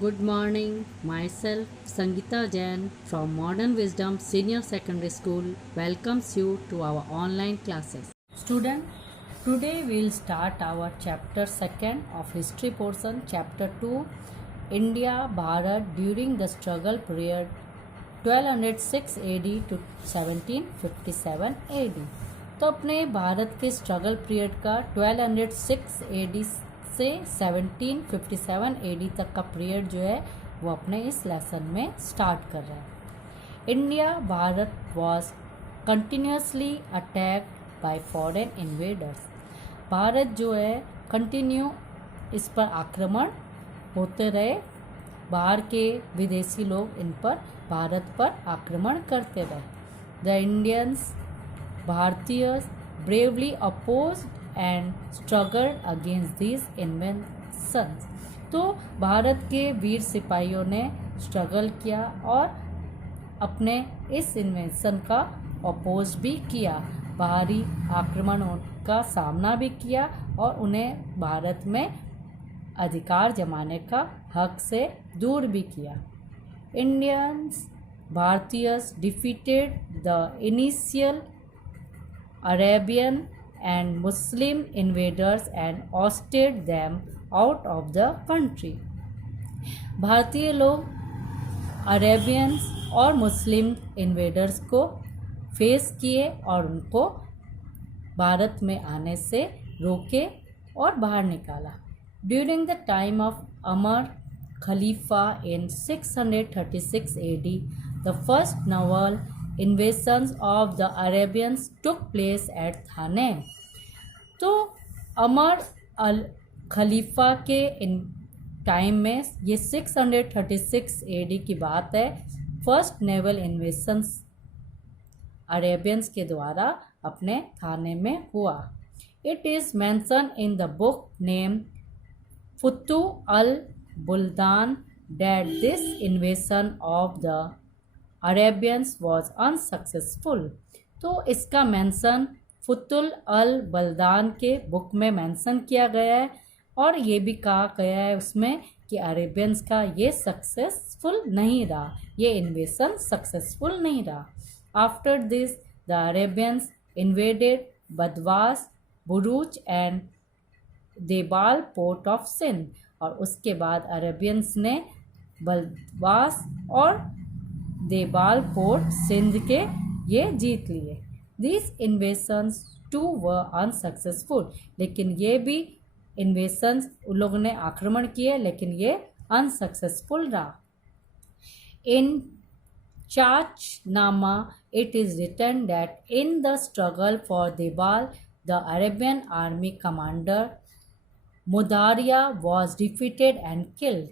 Good morning, myself Sangeeta Jain from Modern Wisdom Senior Secondary School welcomes you to our online classes. Student, today we'll start our chapter 2nd of history portion, chapter 2, India Bharat during the struggle period 1206 AD to 1757 AD. तो अपने भारत के struggle period का 1206 AD से 1757 AD तक का period जो है वो अपने इस लेसन में स्टार्ट कर रहे हैं। India Bharat was continuously attacked by foreign invaders. Bharat जो है कंटिन्यू इस पर आक्रमण होते रहे, बाहर के विदेशी लोग इन पर भारत पर आक्रमण करते रहे। द इंडियंस भारतीयस bravely opposed and struggled against these invasions. तो भारत के वीर सिपाहियों ने स्ट्रगल किया और अपने इस इन्वेंशन का अपोज भी किया, बाहरी आक्रमणों का सामना भी किया और उन्हें भारत में अधिकार जमाने का हक से दूर भी किया। इंडियंस भारतीयस defeated the initial Arabian and Muslim invaders and ousted them out of the country. भारतीय लोग अरेबियंस और मुस्लिम इन्वेडर्स को फेस किए और उनको भारत में आने से रोके और बाहर निकाला। During the time of Amar Khalifa in 636 AD, the first naval invasions of the Arabians took place at Thane। तो अमर अल खलीफा के इन टाइम में, ये 636 AD की बात है, फर्स्ट नेवल इन्वेशंस अरेबियंस के द्वारा अपने थाने में हुआ। It is mentioned in the book name Futuh al Buldan that this invasion of the Arabians was unsuccessful. तो इसका मेंशन फुतुल अल बल्दान के बुक में मेंशन किया गया है और ये भी कहा गया है उसमें कि अरेबियंस का ये सक्सेसफुल नहीं रहा, ये इन्वेशन सक्सेसफुल नहीं रहा। After this the Arabians invaded बदवास, Broach and Debal port of Sindh. और उसके बाद अरेबियंस ने बदवास और देबाल पोर्ट सिंध के ये जीत लिए। दिस इन्वेशंस टू वर अनसक्सेसफुल, लेकिन ये भी इन्वेशंस उन लोगों ने आक्रमण किए लेकिन ये अनसक्सेसफुल रहा। In Chachnama it is written that in the struggle for Debal the Arabian army commander मुदारिया was defeated and killed.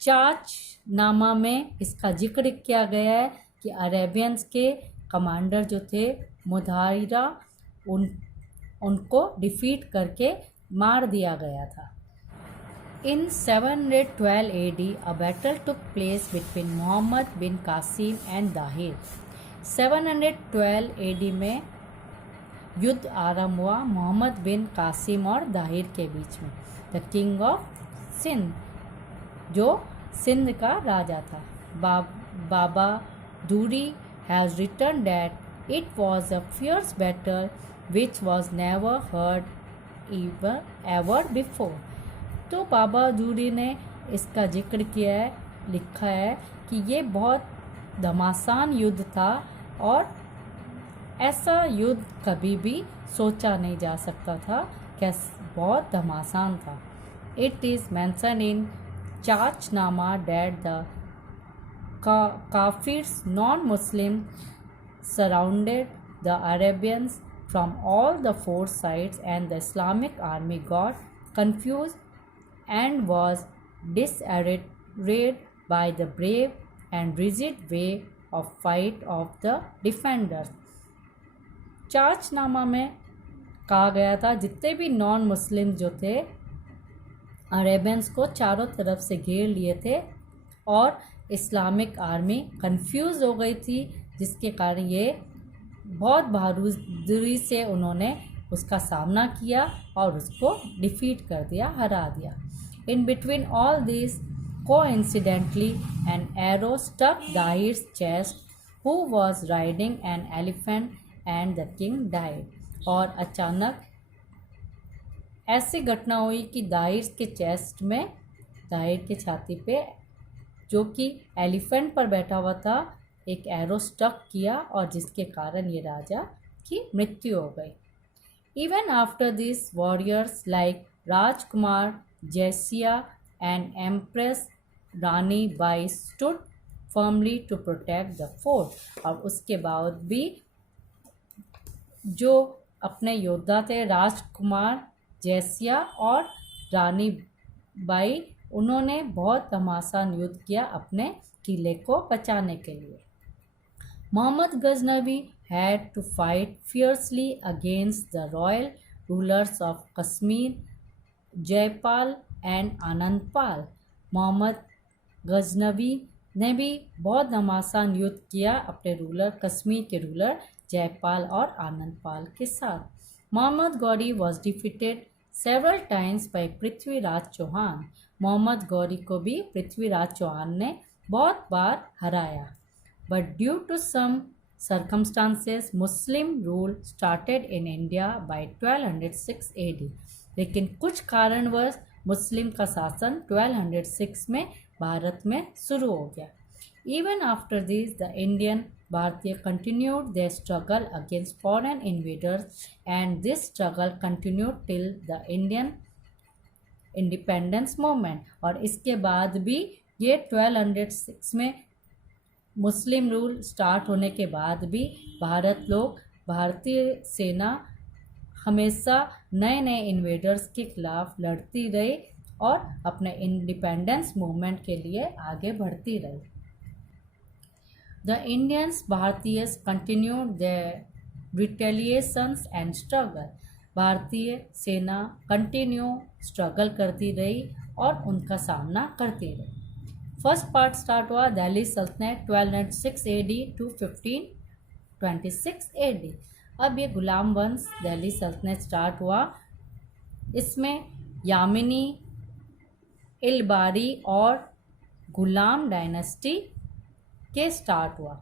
Chachnama में इसका जिक्र किया गया है कि अरेबियंस के कमांडर जो थे मुदारिया, उनको डिफीट करके मार दिया गया था। In 712 AD a battle took place between Mohammad bin Qasim and Dahir. 712 AD में युद्ध आरंभ हुआ मोहम्मद बिन कासिम और दाहिर के बीच में। द किंग ऑफ सिंध, जो सिंध का राजा था। Baba Duri has written that it was a fierce battle which was never heard ever before. तो बाबा दूरी ने इसका जिक्र किया है, लिखा है कि ये बहुत घमासान युद्ध था और ऐसा युद्ध कभी भी सोचा नहीं जा सकता था, कैसे बहुत घमासान था। It is mentioned in Chachnama that the kafirs non-Muslim surrounded the Arabians from all the four sides and the Islamic army got confused and was disarrayed by the brave and rigid way of fight of the defenders। चाचनामा में कहा गया था जितने भी non Muslim जो थे Arabians को चारों तरफ से घेर लिए थे और इस्लामिक आर्मी कंफ्यूज हो गई थी, जिसके कारण ये बहुत बहादुरी से उन्होंने उसका सामना किया और उसको डिफीट कर दिया, हरा दिया। In between all these, coincidentally, an arrow struck Dahir's chest, who was riding an elephant, and the king died. और अचानक ऐसी घटना हुई कि दाहिर के चेस्ट में, दाहिर के छाती पे, जो कि एलिफेंट पर बैठा हुआ था, एक एरो स्टक किया और जिसके कारण ये राजा की मृत्यु हो गई. Even after this warriors like Rajkumar Jaisiya and empress Rani Bai stood firmly to protect the fort. और उसके बाद भी जो अपने योद्धा थे, राजकुमार जैसिया और रानी बाई, उन्होंने बहुत घमासान युद्ध किया अपने किले को बचाने के लिए. Mohammad Ghaznavi had to fight fiercely against the royal rulers of Kashmir, Jaipal and Anandpal. Mohammad Ghaznavi ने भी बहुत घमासान युद्ध किया अपने रूलर, कश्मीर के रूलर जयपाल और आनंदपाल के साथ. Mohammad Ghori was defeated several times by Prithviraj Chauhan. Mohammad Ghori को भी पृथ्वीराज चौहान ने बहुत बार हराया. But due to some circumstances, Muslim rule started in India by 1206 AD. लेकिन कुछ कारणवश मुस्लिम का शासन 1206 में भारत में शुरू हो गया. Even after this, the Indian भारतीय continued their struggle against foreign invaders, and this struggle continued till the Indian independence movement. और इसके बाद भी ये 1206 में मुस्लिम रूल स्टार्ट होने के बाद भी भारतीय सेना हमेशा नए नए इन्वेडर्स के खिलाफ लड़ती रही और अपने इंडिपेंडेंस मूवमेंट के लिए आगे बढ़ती रही. द इंडियंस भारतीयस continued their retaliations and struggle. भारतीय सेना कंटिन्यू स्ट्रगल करती रही और उनका सामना करती रही. फर्स्ट पार्ट स्टार्ट हुआ दिल्ली सल्तनत 1206 AD टू 1526 AD. अब ये गुलाम वंश दिल्ली सल्तनत स्टार्ट हुआ. इसमें यामिनी, इलबारी और गुलाम डायनेस्टी के स्टार्ट हुआ.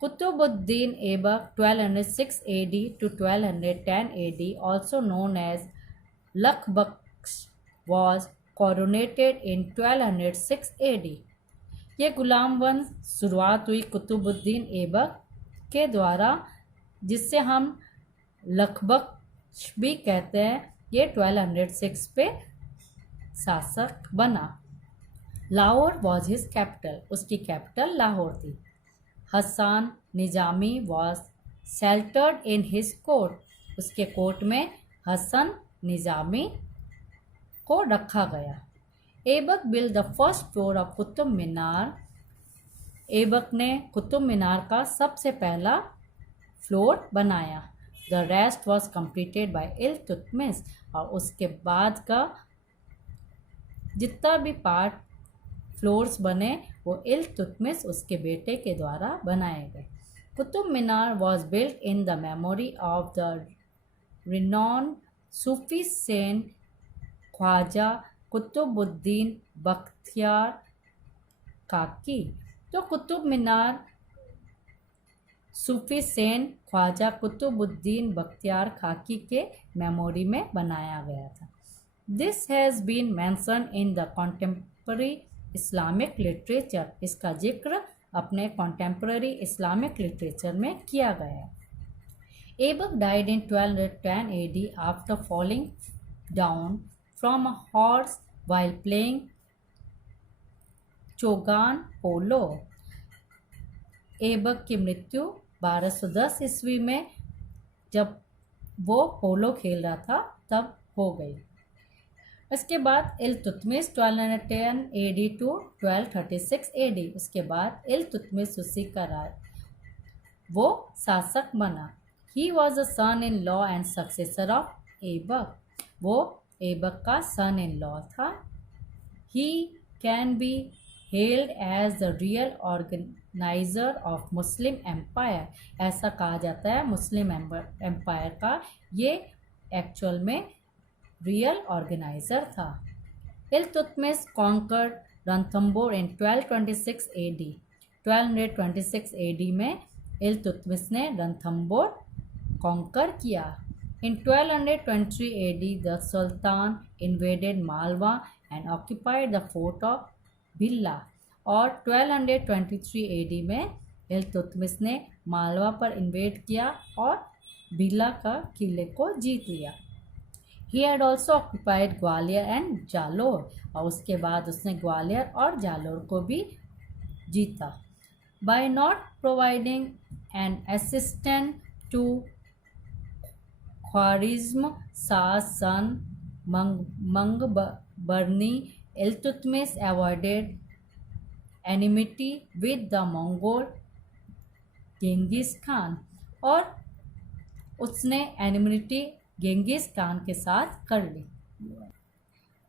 Qutubuddin Aibak 1206 AD to 1210 AD, also known as लखबख्श, was coronated in 1206 AD. ये गुलाम वंश शुरुआत हुई कुतुबुद्दीन ऐबक के द्वारा, जिससे हम लखबख्श भी कहते हैं. ये 1206 पे शासक बना. Lahore was his capital. उसकी कैपिटल लाहौर थी. Hasan Nizami was sheltered in his court. उसके कोर्ट में हसन निजामी को रखा गया. Aibak build the first floor of Qutub Minar. Aibak ने कुतुब मीनार का सबसे पहला फ्लोर बनाया. The rest was completed by Iltutmish. और उसके बाद का जितना भी पार्ट फ्लोर्स बने वो इल्तुतमिश उसके बेटे के द्वारा बनाए गए. Qutub Minar was built in the memory of the renowned Sufi saint Khwaja Qutbuddin Bakhtiyar Kaki. तो कुतुब मीनार सूफी सेंट ख्वाजा कुतुबुद्दीन बख्तियार काकी के मेमोरी में बनाया गया था. This has been mentioned in the contemporary Islamic literature. इसका जिक्र अपने कॉन्टेम्पररी इस्लामिक लिटरेचर में किया गया है. Aibak died in 1210 AD after falling down from a horse while playing चोगान पोलो. ऐबक की मृत्यु 1210 ईस्वी में जब वो पोलो खेल रहा था तब हो गई. इसके बाद इल्तुतमिश 1210 AD टू 1236 AD. उसके बाद इल्तुतमिश उसी का वो शासक बना. He was a son in law and successor of Aibak. वो ऐबक का सन इन लॉ था. He can be held as the real organiser of Muslim empire. ऐसा कहा जाता है मुस्लिम एम्पायर का ये एक्चुअल में रियल ऑर्गेनाइजर था। इल्तुतमिश कॉन्कर्ड रणथंबोर इन 1226 AD। 1226 AD में इल्तुतमिश ने रणथंबोर कॉन्कर किया। In 1223 AD, the Sultan invaded Malwa and occupied the fort of Billa। और 1223 AD में इल्तुतमिश ने मालवा पर इन्वेड किया और बिल्ला का किले को जीत लिया। He had also occupied Gwalior and Jalore, और उसके बाद उसने ग्वालियर और जालोर को भी जीता। By not providing an assistant to Khwarezm Shah's son Mangbarni, Iltutmish avoided enmity with the Mongol Genghis Khan, और उसने एनिमिटी गेंगिस खान के साथ कर ली।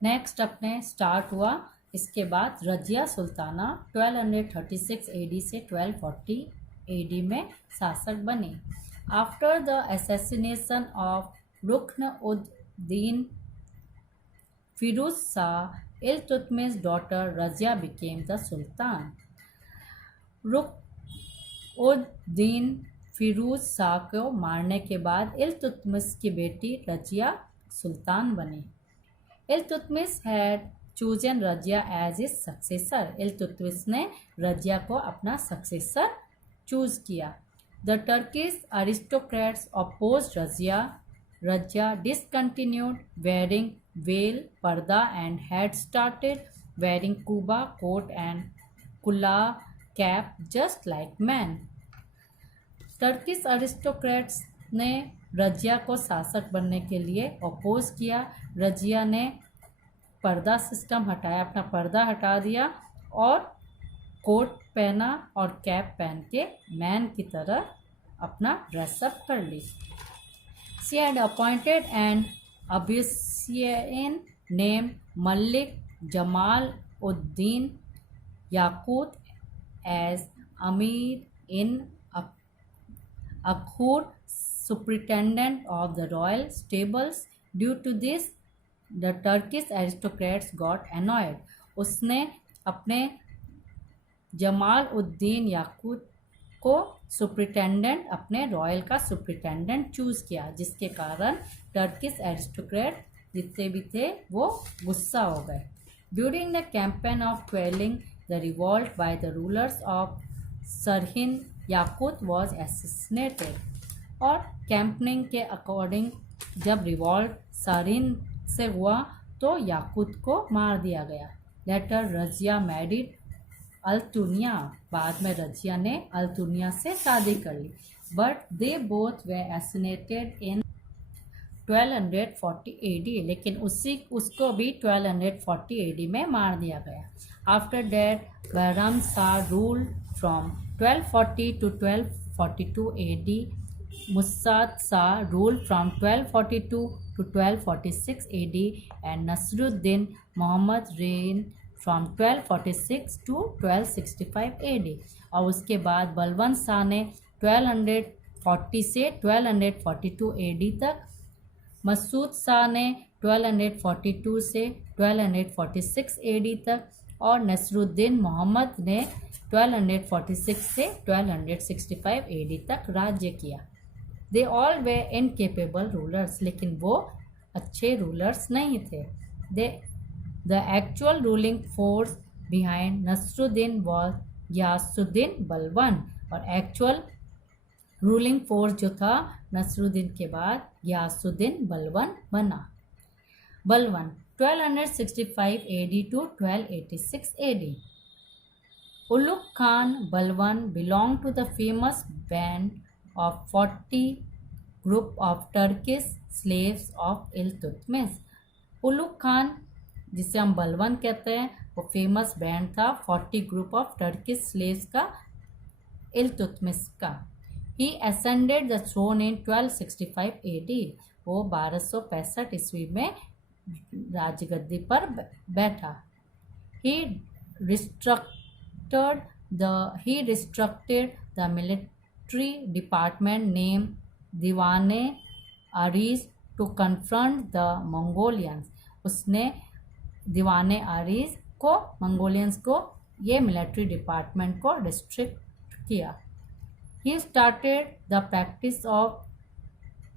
नेक्स्ट अपने स्टार्ट हुआ इसके बाद रजिया सुल्ताना 1236 AD से 1240 AD में शासक बने। After the assassination of Rukn ud Din Firoz Shah, Iltutmish daughter Razia became the sultan. Rukn ud Din Firoz Shah को मारने के बाद इल्तुतमिश की बेटी रजिया सुल्तान बनी। Iltutmish had chosen Razia as his successor. Iltutmish ने रजिया को अपना सक्सेसर चूज किया। The Turkish aristocrats opposed Razia. Razia discontinued wearing veil, parda and had started wearing kuba coat and kula cap just like men। Turkish aristocrats ने रजिया को शासक बनने के लिए अपोज किया। रजिया ने पर्दा सिस्टम हटाया, अपना पर्दा हटा दिया और कोट पहना और कैप पहन के मैन की तरह अपना ड्रेसअप कर ली। She had appointed an Abyssinian named Malik Jamal Uddin Yaqut as Amir in Akhur, superintendent of the royal stables। Due to this, the Turkish aristocrats got annoyed। उसने अपने जमाल उद्दीन याकूत को सुप्रिटेंडेंट, अपने रॉयल का superintendent choose किया, जिसके कारण Turkish aristocrat जितने भी थे वो गुस्सा हो गए। During the campaign of quelling the revolt by the rulers of Sirhind, Yakut was assassinated. और कैंपनिंग के अकॉर्डिंग जब रिवॉल्ट सरहिंद से हुआ तो याकूत को मार दिया गया। लेटर रजिया मैरिड अल्तुनिया, बाद में रजिया ने अल्तुनिया से शादी कर ली। But they both were assassinated in 1240 AD, लेकिन उसको भी 1240 AD में मार दिया गया। After that Bahram Shah rule from 1240 to 1242 AD। Masud Shah rule from 1242 to 1246 AD and Nasiruddin Mohammad reign from 1246 to 1265 AD। और उसके बाद बलवंत शाह ने 1240 से 1242 AD तक, मसूद शाह ने 1242 से 1246 AD तक, और नसरुद्दीन मोहम्मद ने 1246 से 1265 AD तक राज्य किया। They all way incapable rulers, लेकिन वो अच्छे रूलर्स नहीं थे। The actual ruling force behind Nasruddin was Ghiyasuddin Balban, और एक्चुअल रूलिंग फोर्स जो था नसरुद्दीन के बाद गियासुद्दीन बलबन बना। Balban 1265 AD to 1286 AD। Ulugh Khan Balban belonged to the famous band of 40 group of Turkish slaves of Iltutmish। Ulugh Khan जिसे हम बलबन कहते हैं वो फेमस बैंड था 40 ग्रुप ऑफ टर्किश स्लेव्स का, इल्तुतमिश का। He ascended the throne in 1265 AD। वो 1265 ईस्वी में राजगद्दी पर बैठा। He restructured the military department name Diwane Ariz to confront the Mongolians. उसने दीवाने आरीज को, मंगोलियंस को, ये मिलिट्री डिपार्टमेंट को रिस्ट्रिक्ट किया. He started the practice of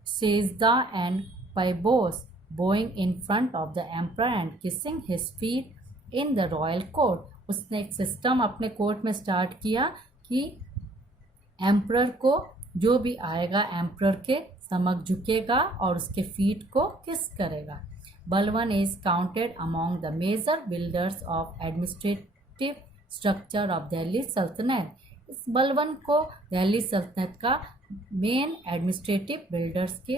sejda and paibos, bowing in front of the emperor and kissing his feet in the royal court. उसने एक system अपने कोर्ट में स्टार्ट किया कि एम्प्रर को जो भी आएगा एम्प्रर के समक्ष झुकेगा और उसके फीट को किस करेगा. Balban is counted among the major builders of administrative structure of Delhi sultanate. इस बलवन को दिल्ली सल्तनत का मेन एडमिनिस्ट्रेटिव बिल्डर्स के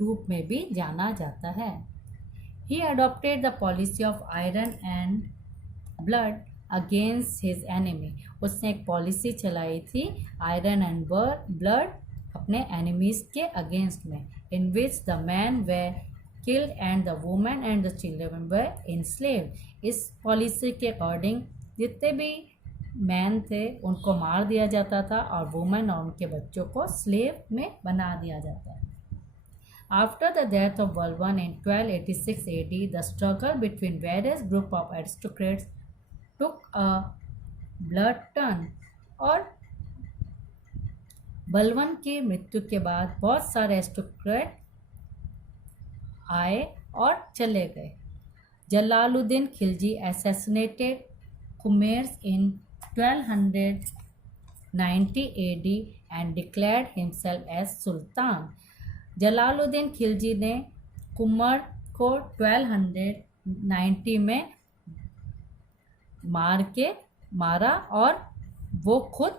रूप में भी जाना जाता है. He adopted the policy of iron and blood against his enemy. उसने एक पॉलिसी चलाई थी आयरन एंड ब्लड अपने एनिमीज के अगेंस्ट में, in which the man they killed and the women and the children they enslaved. इस policy के according जितने भी मैन थे उनको मार दिया जाता था और वुमेन और उनके बच्चों को स्लेव में बना दिया जाता है. After the death of Balban in 1286 AD, the struggle between various group of aristocrats took a blood turn. और बलवन की मृत्यु के बाद बहुत सारे एरिस्टोक्रेट आए और चले गए. Jalaluddin Khilji assassinated Khmer's in 1290 AD and declared himself as Sultan. Jalaluddin Khilji ने कुमर को 1290 में मारा और वो खुद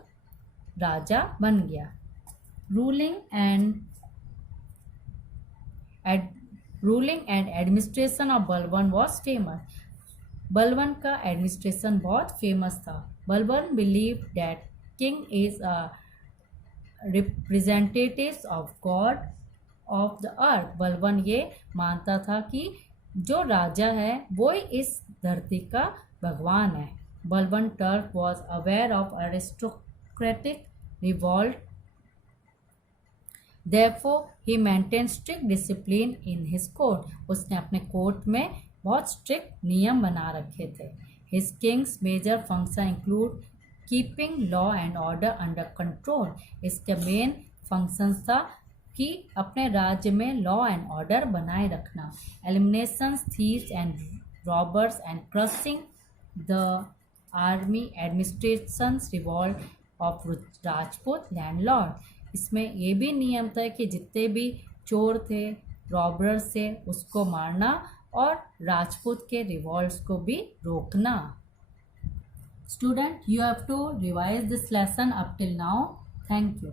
राजा बन गया. रूलिंग एंड एडमिनिस्ट्रेशन ऑफ बलवन वॉज फेमस. बलवन का एडमिनिस्ट्रेशन बहुत फेमस था. बलवन believe that king is a representative of God of the earth. बलवन ये मानता था कि जो राजा है वो इस धरती का भगवान है. Balban Turk was aware of aristocratic revolt, therefore he maintained strict discipline in his court. उसने अपने कोर्ट में बहुत स्ट्रिक्ट नियम बना रखे थे. His king's major function include keeping law and order under control. इसके मेन फंक्शन था कि अपने राज्य में लॉ एंड ऑर्डर बनाए रखना. Eliminations, thieves and robbers and crushing the army administrations revolt of Rajput landlord. इसमें ये भी नियम था कि जितने भी चोर थे, रॉबर्स थे, उसको मारना और राजपूत के रिवॉल्ट्स को भी रोकना. Student, you have to revise this lesson up till now. Thank you.